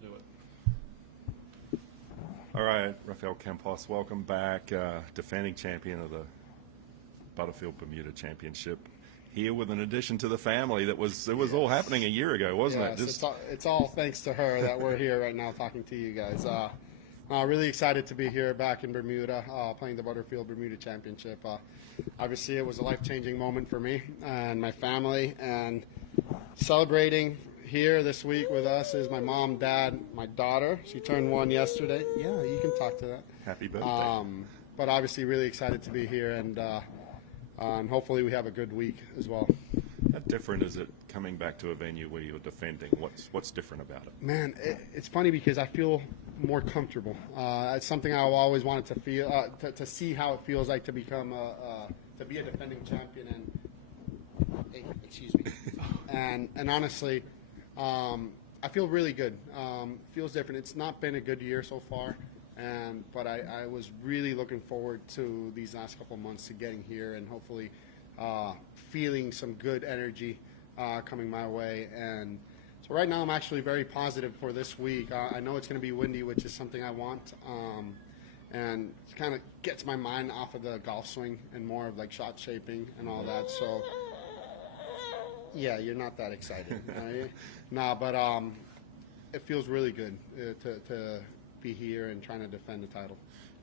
do it. All right, Rafa Campos, welcome back, defending champion of the Butterfield Bermuda Championship. Here with an addition to the family it was all happening a year ago, wasn't it? It's all thanks to her that we're here right now talking to you guys. Really excited to be here back in Bermuda, playing the Butterfield Bermuda Championship. Obviously, it was a life-changing moment for me and my family, and celebrating here this week with us is my mom, dad, my daughter. She turned 1 yesterday. Yeah, you can talk to that. Happy birthday. But obviously really excited to be here, and hopefully we have a good week as well. How different is it coming back to a venue where you're defending? What's different about it? Man, it's funny because I feel more comfortable. It's something I've always wanted to feel, to see how it feels like to become to be a defending champion. And hey, excuse me. and honestly, I feel really good. Feels different. It's not been a good year so far. But I was really looking forward to these last couple months to getting here and hopefully feeling some good energy coming my way. And so right now I'm actually very positive for this week. I know it's going to be windy, which is something I want, and it kind of gets my mind off of the golf swing and more of like shot shaping and all that. So yeah, you're not that excited, are you? No, but it feels really good to be here and trying to defend the title.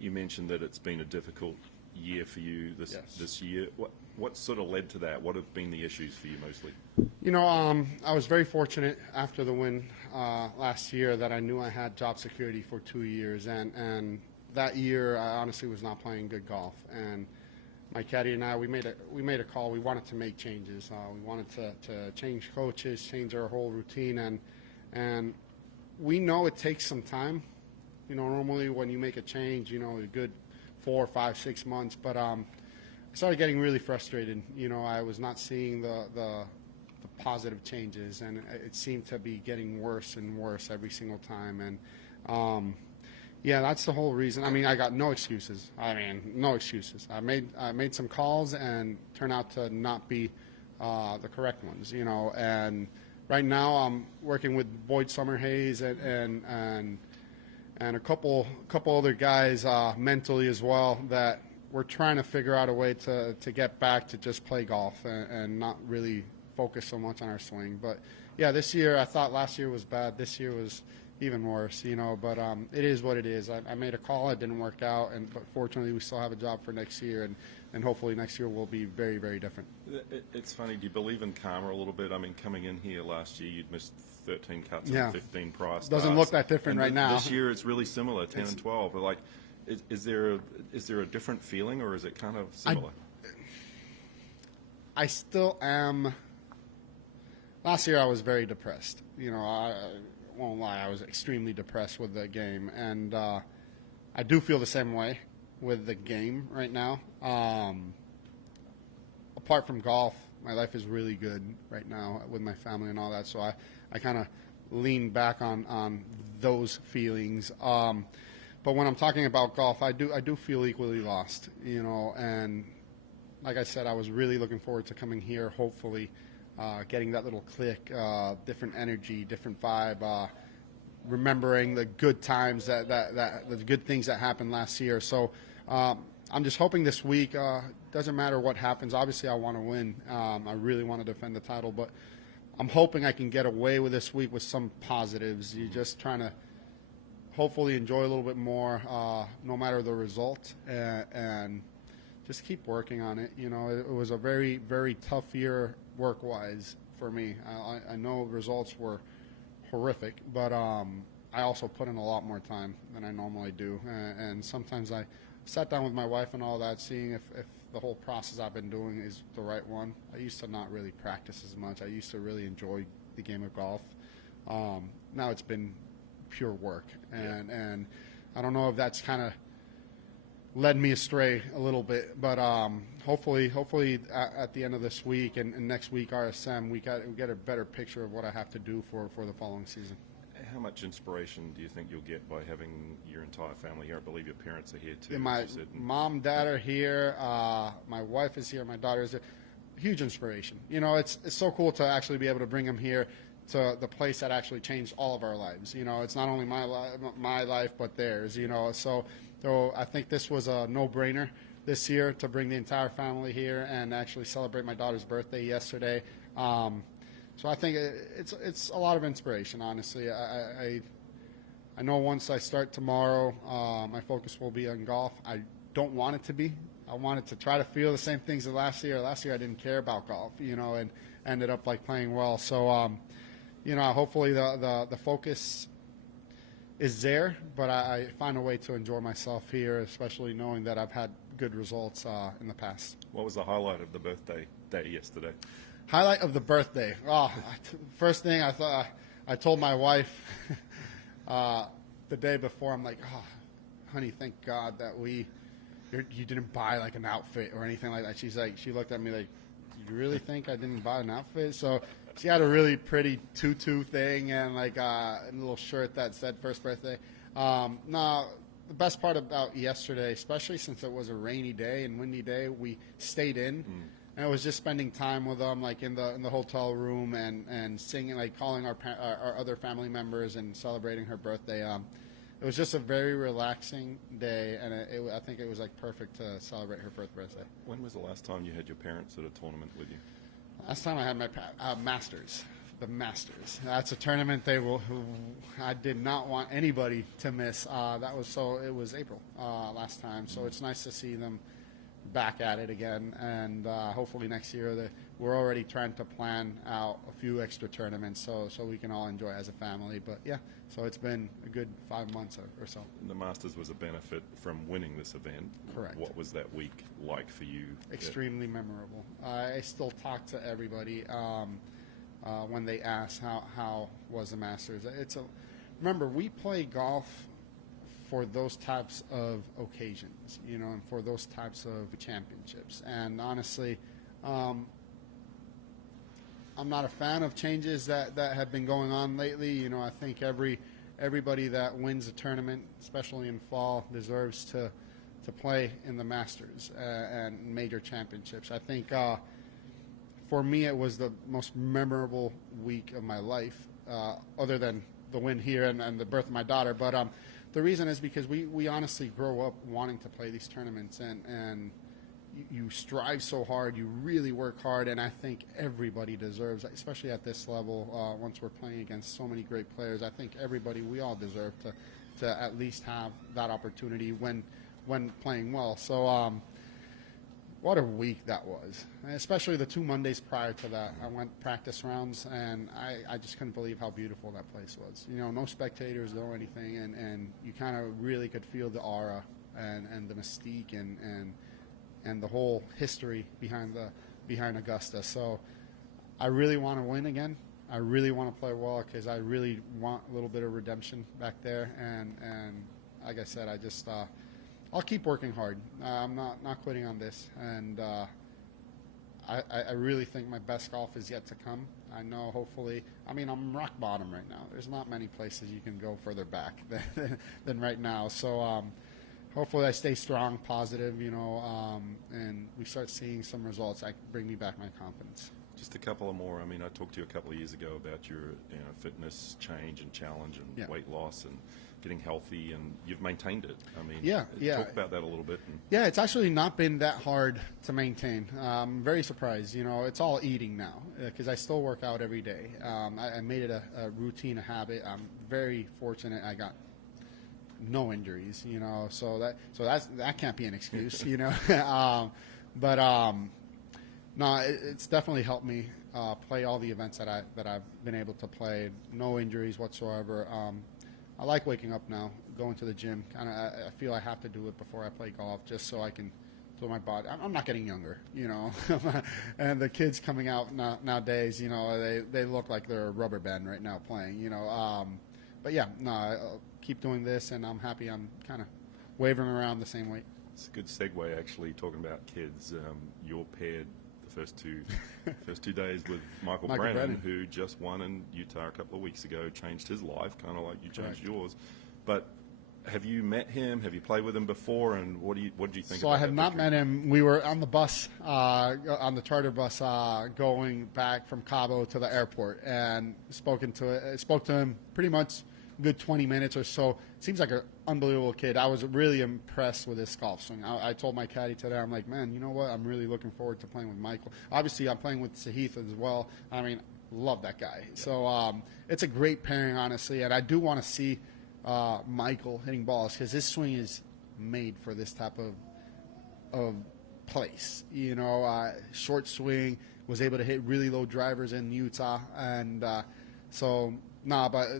You mentioned that it's been a difficult year for you this year. What sort of led to that? What have been the issues for you mostly? You know, I was very fortunate after the win last year that I knew I had job security for 2 years, and that year I honestly was not playing good golf. And my caddy and I, we made a call. We wanted to make changes. We wanted to change coaches, change our whole routine, and we know it takes some time. You know, normally when you make a change, you know, a good 4, 5, 6 months. But I started getting really frustrated. You know, I was not seeing the positive changes, and it seemed to be getting worse and worse every single time. And yeah, that's the whole reason. I mean, I got no excuses. No excuses. I made some calls and turned out to not be the correct ones. You know, and right now I'm working with Boyd Summerhays and a couple other guys mentally as well that we're trying to figure out a way to get back to just play golf and not really focus so much on our swing. But yeah, this year, I thought last year was bad. This year was even worse, you know, but it is what it is. I made a call. It didn't work out, but fortunately we still have a job for next year, and hopefully next year will be very, very different. It's funny. Do you believe in karma a little bit? I mean, coming in here last year, you'd missed 13 cuts and 15 prior starts. Doesn't look that different right now. This year it's really similar, 10 and 12. But like, is there a different feeling, or is it kind of similar? I still am. Last year I was very depressed. You know, I won't lie, I was extremely depressed with the game, and I do feel the same way with the game right now. Apart from golf, my life is really good right now with my family and all that, so I kind of lean back on those feelings. But when I'm talking about golf, I do feel equally lost, you know, and like I said, I was really looking forward to coming here, hopefully getting that little click, different energy, different vibe, remembering the good times, the good things that happened last year. So I'm just hoping this week, doesn't matter what happens. Obviously, I want to win. I really want to defend the title, but I'm hoping I can get away with this week with some positives. You're just trying to hopefully enjoy a little bit more, no matter the result, and just keep working on it. You know, it was a very, very tough year work-wise for me. I know results were horrific, but I also put in a lot more time than I normally do. And sometimes I sat down with my wife and all that, seeing if the whole process I've been doing is the right one. I used to not really practice as much. I used to really enjoy the game of golf. Now it's been pure work, and I don't know if that's kind of led me astray a little bit, but hopefully at the end of this week and next week RSM, we get a better picture of what I have to do for the following season. How much inspiration do you think you'll get by having your entire family here? I believe your parents are here too. My mom, dad are here. My wife is here. My daughter is here. Huge inspiration. You know, it's so cool to actually be able to bring them here, to the place that actually changed all of our lives. You know, it's not only my life, but theirs. You know, so I think this was a no-brainer this year to bring the entire family here and actually celebrate my daughter's birthday yesterday. So I think it's a lot of inspiration, honestly. I know once I start tomorrow, my focus will be on golf. I don't want it to be. I wanted to try to feel the same things as last year. Last year I didn't care about golf, you know, and ended up like playing well. So, you know, hopefully the focus is there, but I find a way to enjoy myself here, especially knowing that I've had good results in the past. What was the highlight of the birthday day yesterday? Highlight of the birthday. Oh, first thing I told my wife the day before, I'm like, oh, honey, thank God that you didn't buy like an outfit or anything like that. She's like, she looked at me like, you really think I didn't buy an outfit? So she had a really pretty tutu thing and like a little shirt that said first birthday. No, the best part about yesterday, especially since it was a rainy day and windy day, we stayed in. And it was just spending time with them, like in the hotel room, and singing, like calling our other family members and celebrating her birthday. It was just a very relaxing day, and I think it was like perfect to celebrate her first birthday. When was the last time you had your parents at a tournament with you? Last time I had my Masters, the Masters. That's a tournament I did not want anybody to miss. It was April last time, so it's nice to see them back at it again, and hopefully next year we're already trying to plan out a few extra tournaments so we can all enjoy as a family. But yeah, so it's been a good 5 months or so. The Masters was a benefit from winning this event. Correct. What was that week like for you? Extremely memorable. I still talk to everybody when they ask how was the Masters. Remember, we play golf for those types of occasions, you know, and for those types of championships. And honestly, I'm not a fan of changes that have been going on lately. You know, I think everybody that wins a tournament, especially in fall, deserves to play in the Masters and major championships. I think for me, it was the most memorable week of my life, other than the win here and the birth of my daughter. But the reason is because we honestly grow up wanting to play these tournaments, and you strive so hard, you really work hard, and I think everybody deserves, especially at this level, once we're playing against so many great players, I think we all deserve to at least have that opportunity when playing well. So what a week that was, especially the 2 Mondays prior to that. I went practice rounds, and I just couldn't believe how beautiful that place was. You know, no spectators, no anything, and you kind of really could feel the aura and the mystique and the whole history behind Augusta. So I really want to win again. I really want to play well because I really want a little bit of redemption back there. And like I said, I'll keep working hard. I'm not quitting on this, and I really think my best golf is yet to come. I know, hopefully, I'm rock bottom right now. There's not many places you can go further back than right now. So hopefully I stay strong, positive, you know, and we start seeing some results that bring me back my confidence. Just a couple of more. I talked to you a couple of years ago about your fitness change and challenge and weight loss and getting healthy, and you've maintained it. Talk about that a little bit. Yeah, it's actually not been that hard to maintain. I'm very surprised. You know, it's all eating now because I still work out every day. I made it a routine, a habit. I'm very fortunate. I got no injuries. You know, so that can't be an excuse. You know, no, it's definitely helped me play all the events that I've been able to play. No injuries whatsoever. I like waking up now, going to the gym. I feel I have to do it before I play golf, just so I can feel my body. I'm not getting younger, you know. And the kids coming out nowadays, you know, they look like they're a rubber band right now playing, you know. But yeah, no, I'll keep doing this, and I'm happy. I'm kind of wavering around the same weight. It's a good segue, actually, talking about kids. You're paired first two days with Michael Brennan, who just won in Utah a couple of weeks ago, changed his life, kind of like you changed yours. But have you met him? Have you played with him before? And what did you think? So about I have that not victory? met him. We were on the bus, on the charter bus, going back from Cabo to the airport, and spoke to him pretty much a good 20 minutes or so. Seems like an unbelievable kid. I was really impressed with his golf swing. I told my caddy today, I'm like, man, you know what? I'm really looking forward to playing with Michael. Obviously, I'm playing with Sahith as well. I mean, love that guy. So it's a great pairing, honestly, and I do want to see Michael hitting balls because his swing is made for this type of place. You know, short swing, was able to hit really low drivers in Utah, and but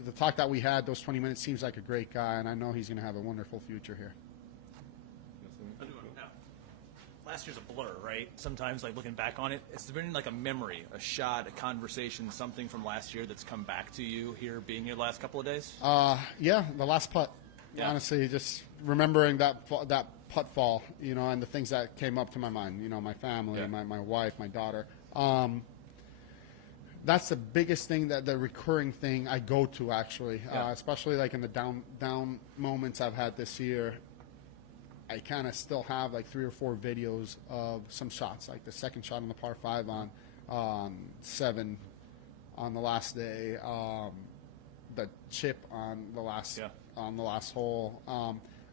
the talk that we had, those 20 minutes, seems like a great guy, and I know he's going to have a wonderful future here. Last year's a blur, right? Sometimes, like, looking back on it, it's been like a memory, a shot, a conversation, something from last year that's come back to you here, being here the last couple of days? Yeah, the last putt. Yeah. Honestly, just remembering that putt fall, you know, and the things that came up to my mind, you know, my family, Yeah. my wife, my daughter. That's the biggest thing, that the recurring thing I go to, actually, Yeah. especially like in the down moments I've had this year. I kind of still have like 3 or 4 videos of some shots, like the second shot on the par 5 on 7 on the last day, the chip on the last hole.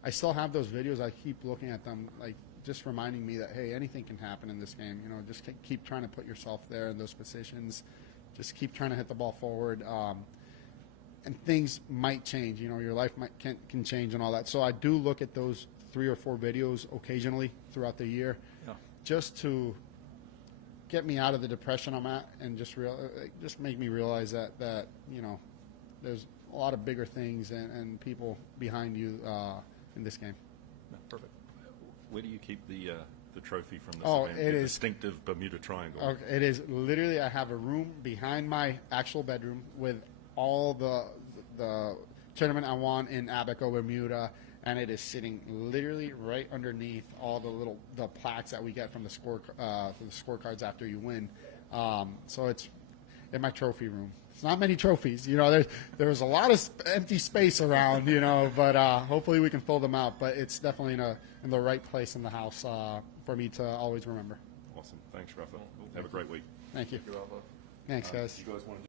I still have those videos. I keep looking at them, like just reminding me that, hey, anything can happen in this game. You know, just keep trying to put yourself there in those positions. Just keep trying to hit the ball forward. And things might change. You know, your life can change and all that. So I do look at those 3 or 4 videos occasionally throughout the year, just to get me out of the depression I'm at, and just make me realize that you know, there's a lot of bigger things and people behind you in this game. Perfect. Where do you keep the trophy from this Oh, event? it The is distinctive Bermuda Triangle. Okay, it is literally, I have a room behind my actual bedroom with all the tournament I won in Abaco, Bermuda, and it is sitting literally right underneath all the plaques that we get from the scorecards after you win. So it's in my trophy room. It's not many trophies, you know. There's a lot of empty space around, you know, but hopefully we can fill them out. But it's definitely in the right place in the house for me to always remember. Awesome. Thanks, Rafa. Have a great week. Thank you. Thanks, guys. You guys want to